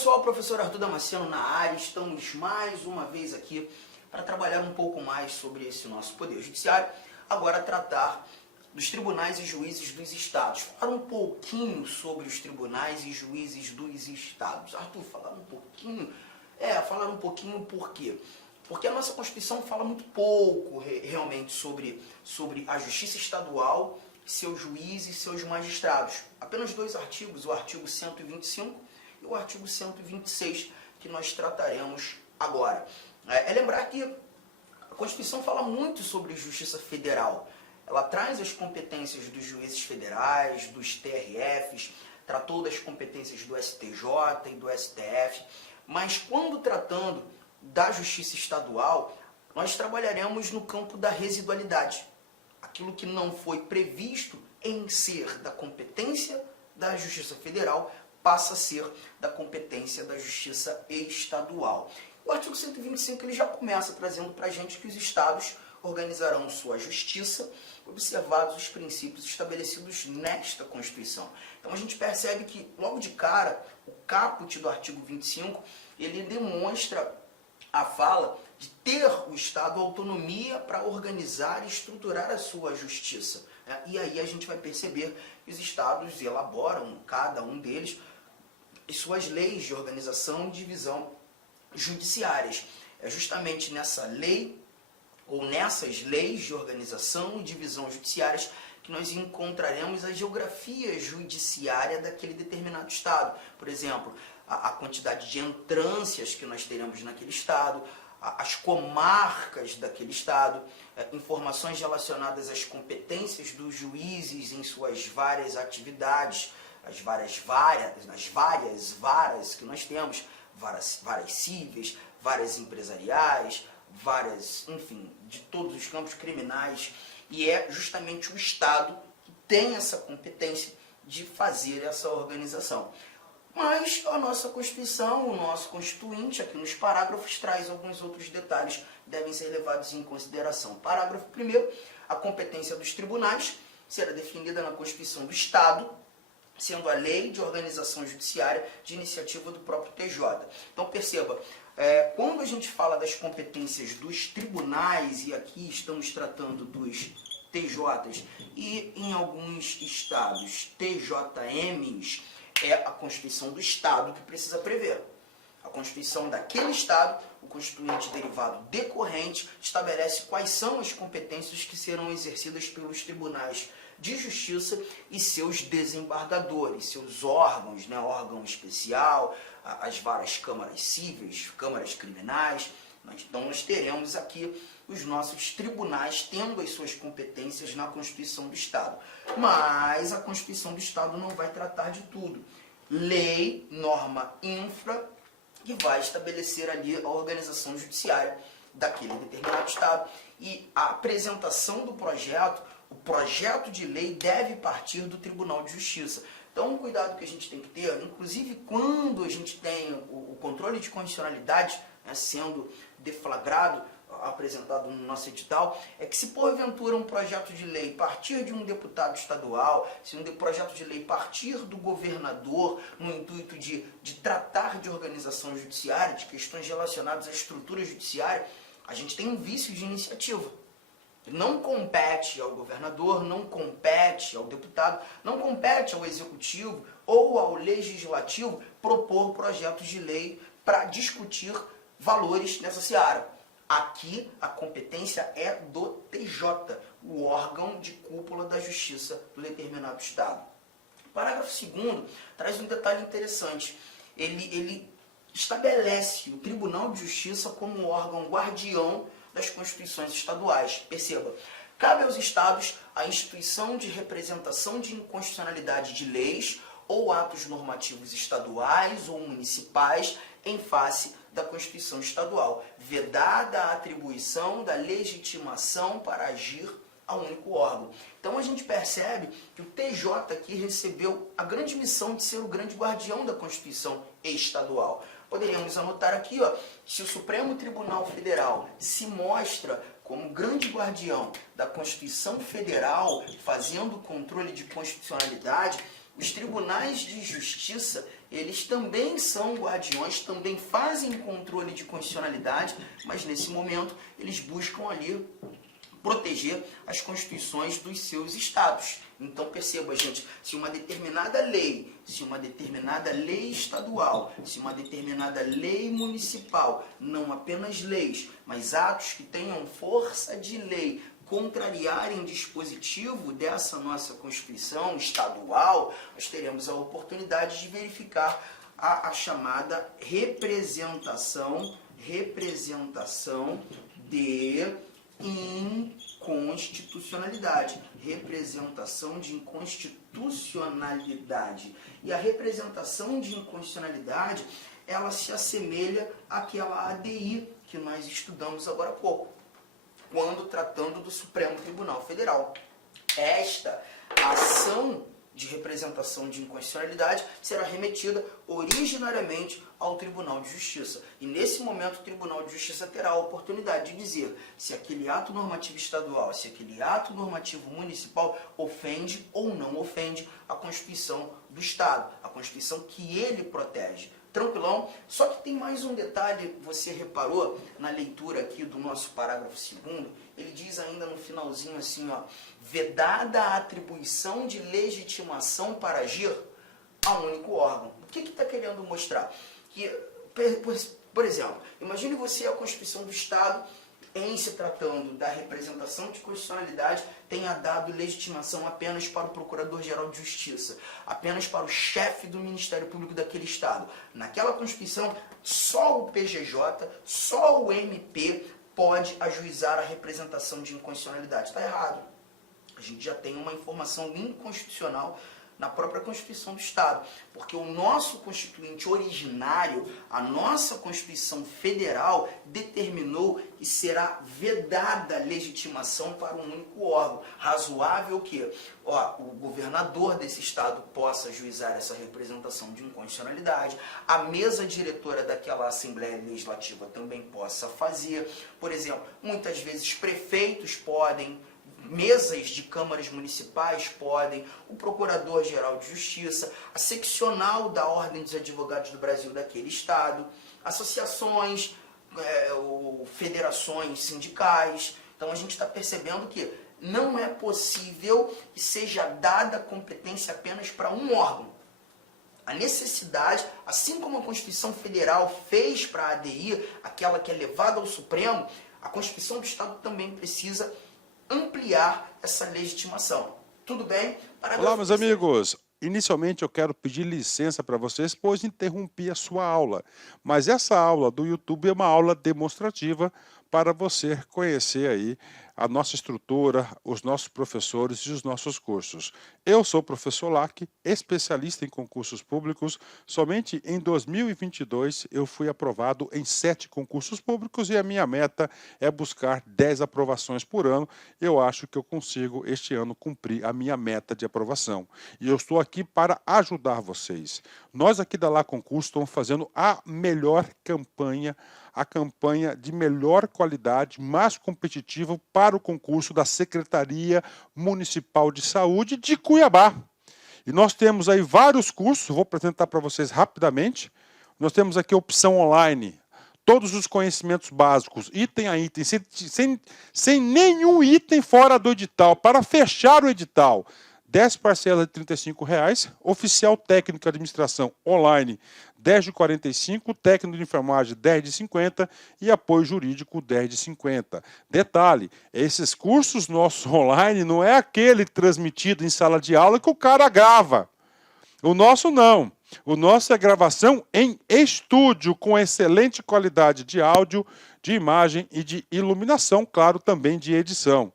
pessoal, professor Arthur Damasceno na área, estamos mais uma vez aqui para trabalhar um pouco mais sobre esse nosso Poder Judiciário, agora tratar dos tribunais e juízes dos estados. Falar um pouquinho sobre os tribunais e juízes dos estados. Arthur, falar um pouquinho? Falar um pouquinho por quê? Porque a nossa Constituição fala muito pouco realmente sobre a justiça estadual, seus juízes e seus magistrados. Apenas dois artigos, o artigo 125 e o artigo 126, que nós trataremos agora. Lembrar que a Constituição fala muito sobre justiça federal. Ela traz as competências dos juízes federais, dos TRFs, tratou das competências do STJ e do STF, mas quando tratando da justiça estadual, nós trabalharemos no campo da residualidade. Aquilo que não foi previsto em ser da competência da Justiça Federal passa a ser da competência da Justiça Estadual. O artigo 125 ele já começa trazendo para a gente que os estados organizarão sua justiça, observados os princípios estabelecidos nesta Constituição. Então a gente percebe que, logo de cara, o caput do artigo 25, ele demonstra a fala de ter o Estado autonomia para organizar e estruturar a sua justiça. E aí a gente vai perceber que os estados elaboram, cada um deles, as suas leis de organização e divisão judiciárias. É justamente nessa lei, ou nessas leis de organização e divisão judiciárias, que nós encontraremos a geografia judiciária daquele determinado estado. Por exemplo, a quantidade de entrâncias que nós teremos naquele estado, as comarcas daquele estado, informações relacionadas às competências dos juízes em suas várias atividades, as várias varas que nós temos, varas cíveis, varas empresariais, varas, enfim, de todos os campos criminais, e é justamente o Estado que tem essa competência de fazer essa organização. Mas a nossa Constituição, o nosso Constituinte, aqui nos parágrafos, traz alguns outros detalhes que devem ser levados em consideração. Parágrafo 1º, a competência dos tribunais será definida na Constituição do Estado, sendo a lei de organização judiciária de iniciativa do próprio TJ. Então perceba, quando a gente fala das competências dos tribunais, e aqui estamos tratando dos TJs, e em alguns estados TJMs, é a Constituição do Estado que precisa prever. A Constituição daquele Estado, o Constituinte derivado decorrente, estabelece quais são as competências que serão exercidas pelos tribunais de justiça e seus desembargadores, seus órgãos, órgão especial, as várias câmaras cíveis, câmaras criminais. Então nós teremos aqui os nossos tribunais tendo as suas competências na Constituição do Estado. Mas a Constituição do Estado não vai tratar de tudo. Lei, norma infra, que vai estabelecer ali a organização judiciária daquele determinado Estado. E a apresentação do projeto, o projeto de lei deve partir do Tribunal de Justiça. Então, um cuidado que a gente tem que ter, inclusive quando a gente tem o controle de condicionalidade sendo deflagrado, apresentado no nosso edital, é que se porventura um projeto de lei partir de um deputado estadual, se um projeto de lei partir do governador no intuito de tratar de organização judiciária, de questões relacionadas à estrutura judiciária, a gente tem um vício de iniciativa. Não compete ao governador, não compete ao deputado, não compete ao executivo ou ao legislativo propor projetos de lei para discutir valores nessa seara. Aqui a competência é do TJ, o órgão de cúpula da justiça do determinado Estado. O parágrafo 2º traz um detalhe interessante. Ele estabelece o Tribunal de Justiça como órgão guardião das Constituições estaduais. Perceba, cabe aos estados a instituição de representação de inconstitucionalidade de leis ou atos normativos estaduais ou municipais em face da Constituição Estadual, vedada a atribuição da legitimação para agir a um único órgão. Então a gente percebe que o TJ aqui recebeu a grande missão de ser o grande guardião da Constituição estadual. Poderíamos anotar aqui, se o Supremo Tribunal Federal se mostra como grande guardião da Constituição Federal, fazendo o controle de constitucionalidade, os tribunais de justiça, eles também são guardiões, também fazem controle de constitucionalidade, mas nesse momento eles buscam ali proteger as constituições dos seus estados. Então perceba, gente, se uma determinada lei estadual, se uma determinada lei municipal, não apenas leis, mas atos que tenham força de lei, contrariarem dispositivo dessa nossa Constituição estadual, nós teremos a oportunidade de verificar a chamada representação de inconstitucionalidade. Representação de inconstitucionalidade. E a representação de inconstitucionalidade, ela se assemelha àquela ADI que nós estudamos agora há pouco, quando tratando do Supremo Tribunal Federal. Esta ação de representação de inconstitucionalidade será remetida originariamente ao Tribunal de Justiça. E nesse momento o Tribunal de Justiça terá a oportunidade de dizer se aquele ato normativo estadual, se aquele ato normativo municipal ofende ou não ofende a Constituição do Estado, a Constituição que ele protege. Tranquilão? Só que tem mais um detalhe, você reparou na leitura aqui do nosso parágrafo 2º, ele diz ainda no finalzinho assim, ó, vedada a atribuição de legitimação para agir a um único órgão. O que está querendo mostrar? Que, por exemplo, imagine você a Constituição do Estado, em se tratando da representação de constitucionalidade, tenha dado legitimação apenas para o Procurador-Geral de Justiça, apenas para o chefe do Ministério Público daquele Estado. Naquela Constituição, só o PGJ, só o MP pode ajuizar a representação de inconstitucionalidade. Está errado. A gente já tem uma informação inconstitucional na própria Constituição do Estado, porque o nosso constituinte originário, a nossa Constituição Federal, determinou que será vedada a legitimação para um único órgão. Razoável que o governador desse Estado possa ajuizar essa representação de inconstitucionalidade, a mesa diretora daquela Assembleia Legislativa também possa fazer. Por exemplo, muitas vezes prefeitos podem, mesas de câmaras municipais podem, o Procurador-Geral de Justiça, a seccional da Ordem dos Advogados do Brasil daquele Estado, associações, federações sindicais. Então a gente está percebendo que não é possível que seja dada competência apenas para um órgão. A necessidade, assim como a Constituição Federal fez para a ADI, aquela que é levada ao Supremo, a Constituição do Estado também precisa ampliar essa legitimação. Tudo bem? Olá, meus amigos. Inicialmente eu quero pedir licença para vocês, pois interrompi a sua aula. Mas essa aula do YouTube é uma aula demonstrativa para você conhecer aí a nossa estrutura, os nossos professores e os nossos cursos. Eu sou o professor Lac, especialista em concursos públicos. Somente em 2022 eu fui aprovado em 7 concursos públicos e a minha meta é buscar 10 aprovações por ano. Eu acho que eu consigo este ano cumprir a minha meta de aprovação. E eu estou aqui para ajudar vocês. Nós aqui da Lá Concurso estamos fazendo a melhor campanha, a campanha de melhor qualidade, mais competitiva para o concurso da Secretaria Municipal de Saúde de Cuiabá. E nós temos aí vários cursos, vou apresentar para vocês rapidamente. Nós temos aqui a opção online, todos os conhecimentos básicos, item a item, sem nenhum item fora do edital, para fechar o edital. 10 parcelas de R$ 35,00, oficial técnico de administração online 10 de 45, técnico de enfermagem 10 de 50 e apoio jurídico 10 de 50. Detalhe, esses cursos nossos online não é aquele transmitido em sala de aula que o cara grava. O nosso não. O nosso é gravação em estúdio com excelente qualidade de áudio, de imagem e de iluminação, claro, também de edição.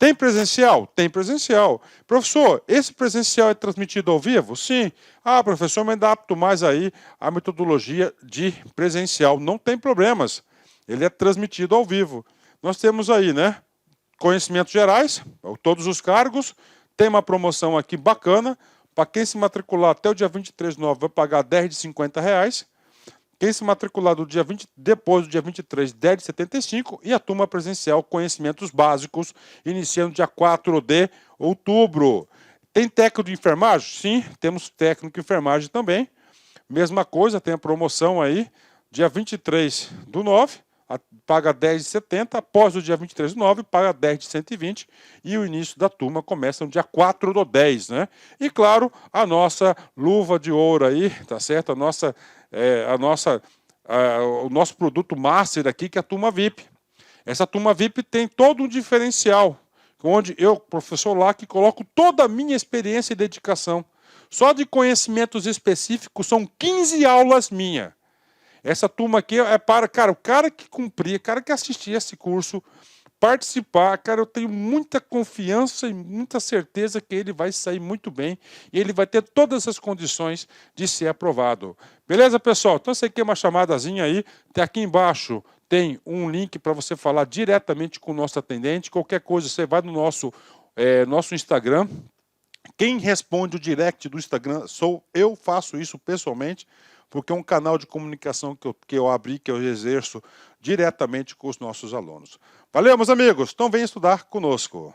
Tem presencial? Tem presencial. Professor, esse presencial é transmitido ao vivo? Sim. Ah, professor, me adapto mais aí à metodologia de presencial. Não tem problemas. Ele é transmitido ao vivo. Nós temos aí, né? Conhecimentos gerais, todos os cargos. Tem uma promoção aqui bacana. Para quem se matricular até o dia 23/9 vai pagar 10 de R$50. Quem se matricular depois do dia 23, 10 de 75, e a turma presencial Conhecimentos Básicos, iniciando dia 4 de outubro. Tem técnico de enfermagem? Sim, temos técnico de enfermagem também. Mesma coisa, tem a promoção aí, dia 23/9, paga 10,70, após o dia 23/9, paga 10 de 120, e o início da turma começa no dia 4/10, né? E claro, a nossa luva de ouro aí, tá certo? O nosso produto master aqui, que é a turma VIP. Essa turma VIP tem todo um diferencial, onde eu, professor Lac, coloco toda a minha experiência e dedicação. Só de conhecimentos específicos são 15 aulas minhas. Essa turma aqui é para, cara, o cara que cumprir, o cara que assistir esse curso, participar, cara, eu tenho muita confiança e muita certeza que ele vai sair muito bem e ele vai ter todas as condições de ser aprovado. Beleza, pessoal? Então, essa aqui é uma chamadazinha aí, tem aqui embaixo tem um link para você falar diretamente com o nosso atendente. Qualquer coisa, você vai no nosso Instagram. Quem responde o direct do Instagram sou eu, faço isso pessoalmente, porque é um canal de comunicação que eu abri, que eu exerço diretamente com os nossos alunos. Valeu, meus amigos. Então, venham estudar conosco.